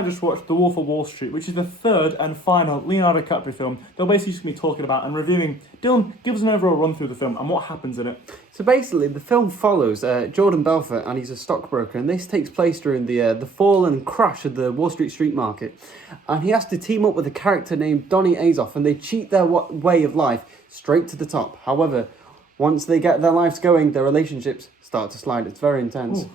I just watched The Wolf of Wall Street, which is the third and final Leonardo DiCaprio film. They'll basically just be talking about and reviewing. Dylan, give us an overall run through the film and what happens in it. So basically, the film follows Jordan Belfort, and he's a stockbroker, and this takes place during the fall and crash of the Wall Street market. And he has to team up with a character named Donny Azoff, and they cheat their way of life straight to the top. However, once they get their lives going, their relationships start to slide. It's very intense. Ooh.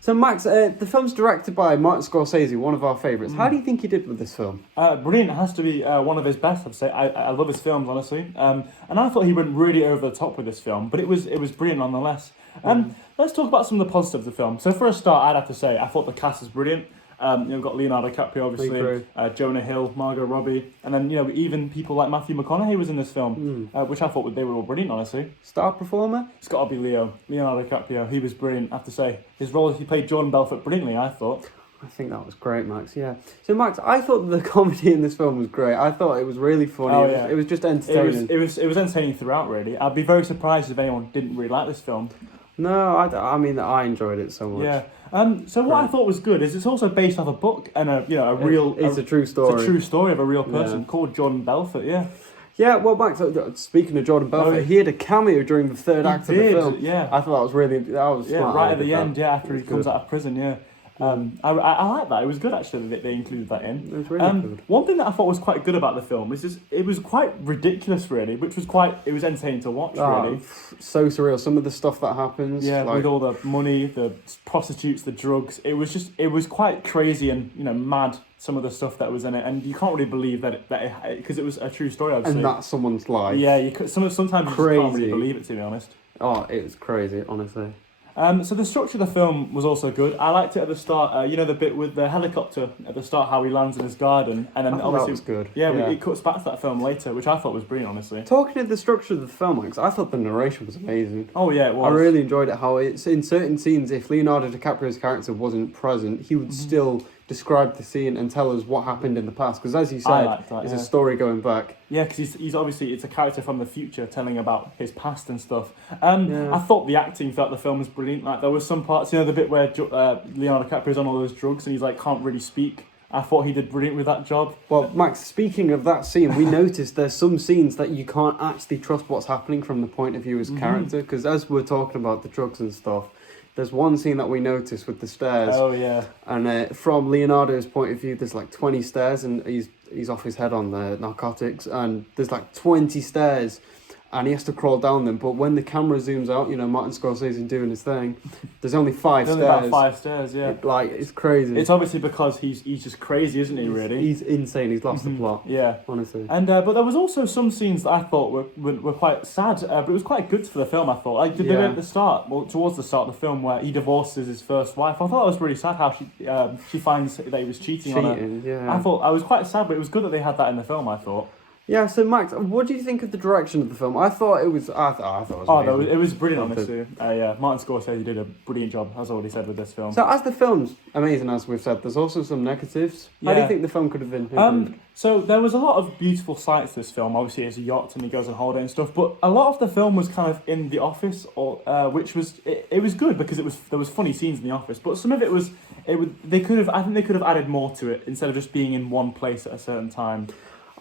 So, Max, the film's directed by Martin Scorsese, one of our favourites. How do you think he did with this film? Brilliant. It has to be one of his best, I'd say. I love his films, honestly. And I thought he went really over the top with this film, but it was brilliant nonetheless. Let's talk about some of the positives of the film. So, for a start, I'd have to say, I thought the cast is brilliant. We've got Leonardo DiCaprio, obviously, Jonah Hill, Margot Robbie, and then, even people like Matthew McConaughey was in this film, which I thought they were all brilliant, honestly. Star performer? It's got to be Leonardo DiCaprio. He was brilliant, I have to say. His role, he played Jordan Belfort brilliantly, I thought. I think that was great, Max, yeah. So, Max, I thought the comedy in this film was great. I thought it was really funny. Oh, yeah. It was just entertaining. It was entertaining throughout, really. I'd be very surprised if anyone didn't really like this film. No, I mean, I enjoyed it so much. Yeah. So what I thought was good is it's also based off a book and a real. It's a true story. It's a true story of a real person called Jordan Belfort. Yeah. Yeah. Well, Max, speaking of Jordan Belfort, he had a cameo during the third act of the film. Yeah. I thought that was smart. Right at the end. Yeah, after he comes out of prison. Yeah. I like that. It was good actually that they included that in. It was really good. One thing that I thought was quite good about the film is just, it was quite ridiculous, really, which was it was entertaining to watch, really. So surreal. Some of the stuff that happens. Yeah, with all the money, the prostitutes, the drugs. It was quite crazy and mad. Some of the stuff that was in it, and you can't really believe that because it was a true story, obviously. And that's someone's life. Yeah, sometimes you just can't really believe it, to be honest. Oh, it was crazy, honestly. So the structure of the film was also good. I liked it at the start. The bit with the helicopter at the start, how he lands in his garden, and then obviously that was good. Yeah, it cuts back to that film later, which I thought was brilliant, honestly. Talking of the structure of the film, Max, I thought the narration was amazing. Oh yeah, it was. I really enjoyed it. How it's in certain scenes, if Leonardo DiCaprio's character wasn't present, he would still describe the scene and tell us what happened in the past. Because as you said, it's a story going back. Yeah, because he's obviously, it's a character from the future telling about his past and stuff. I thought the acting throughout the film was brilliant. Like there was some parts, the bit where Leonardo DiCaprio's on all those drugs and he's like can't really speak. I thought he did brilliant with that job. Well, Max, speaking of that scene, we noticed there's some scenes that you can't actually trust what's happening from the point of view as character. Because as we're talking about the drugs and stuff, there's one scene that we noticed with the stairs. Oh, yeah. And from Leonardo's point of view, there's like 20 stairs and he's off his head on the narcotics. And there's like 20 stairs and he has to crawl down them. But when the camera zooms out, Martin Scorsese doing his thing, there's only 5 stairs. Only about 5 stairs, yeah. It's crazy. It's obviously because he's just crazy, isn't he, really? He's insane. He's lost the plot. Yeah. Honestly. And but there was also some scenes that I thought were quite sad, but it was quite good for the film, I thought. Like the bit at the start, towards the start of the film, where he divorces his first wife. I thought that was really sad how she finds that he was cheating on her. Yeah. I was quite sad, but it was good that they had that in the film, I thought. Yeah, so Max, what do you think of the direction of the film? I thought it was. I thought it was. Oh no, it was brilliant, honestly. Martin Scorsese did a brilliant job, as I already said, with this film. So, as the film's amazing, as we've said, there's also some negatives. How do you think the film could have been improved? So there was a lot of beautiful sights to this film. Obviously, it's a yacht and he goes on holiday and stuff. But a lot of the film was kind of in the office, which was it was good because there was funny scenes in the office. But some of it was I think they could have added more to it instead of just being in one place at a certain time.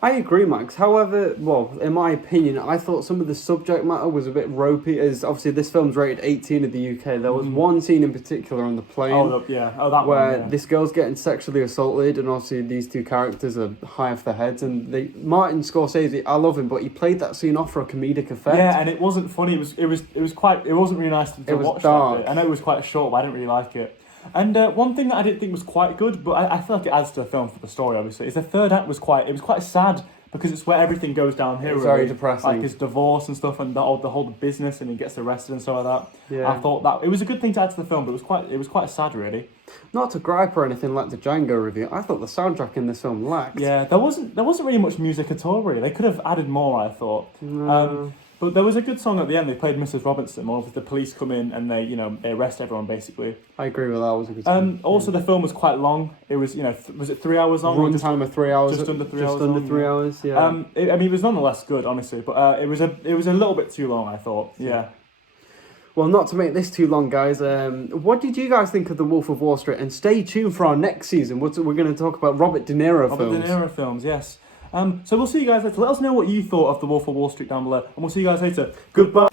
I agree, Max. However, well, in my opinion, I thought some of the subject matter was a bit ropey. As obviously this film's rated 18 in the UK. There was one scene in particular on the plane. Where this girl's getting sexually assaulted, and obviously these two characters are high off their heads. And Martin Scorsese, I love him, but he played that scene off for a comedic effect. Yeah, and it wasn't funny. It wasn't really nice to watch. Dark. That bit. I know it was quite short, but I didn't really like it. And one thing that I didn't think was quite good, but I feel like it adds to the film for the story, obviously, is the third act was quite sad because it's where everything goes downhill. It's very depressing. Like his divorce and stuff, and the whole business, and he gets arrested and stuff like that. Yeah. I thought that it was a good thing to add to the film, but it was quite sad, really. Not to gripe or anything like the Django review, I thought the soundtrack in this film lacked. Yeah, there wasn't really much music at all, really. They could have added more, I thought. No. But there was a good song at the end. They played Mrs. Robinson, or the police come in and they arrest everyone, basically. I agree with that. It was a good song. Also, the film was quite long. It was, was it 3 hours long? Run time of 3 hours. Just under 3 hours. Just under 3 hours, yeah. It was nonetheless good, honestly. But it was a little bit too long, I thought. Yeah. Well, not to make this too long, guys, what did you guys think of The Wolf of Wall Street? And stay tuned for our next season. We're going to talk about Robert De Niro films. Robert De Niro films, yes. So we'll see you guys later. Let us know what you thought of The Wolf of Wall Street down below, and we'll see you guys later. Goodbye.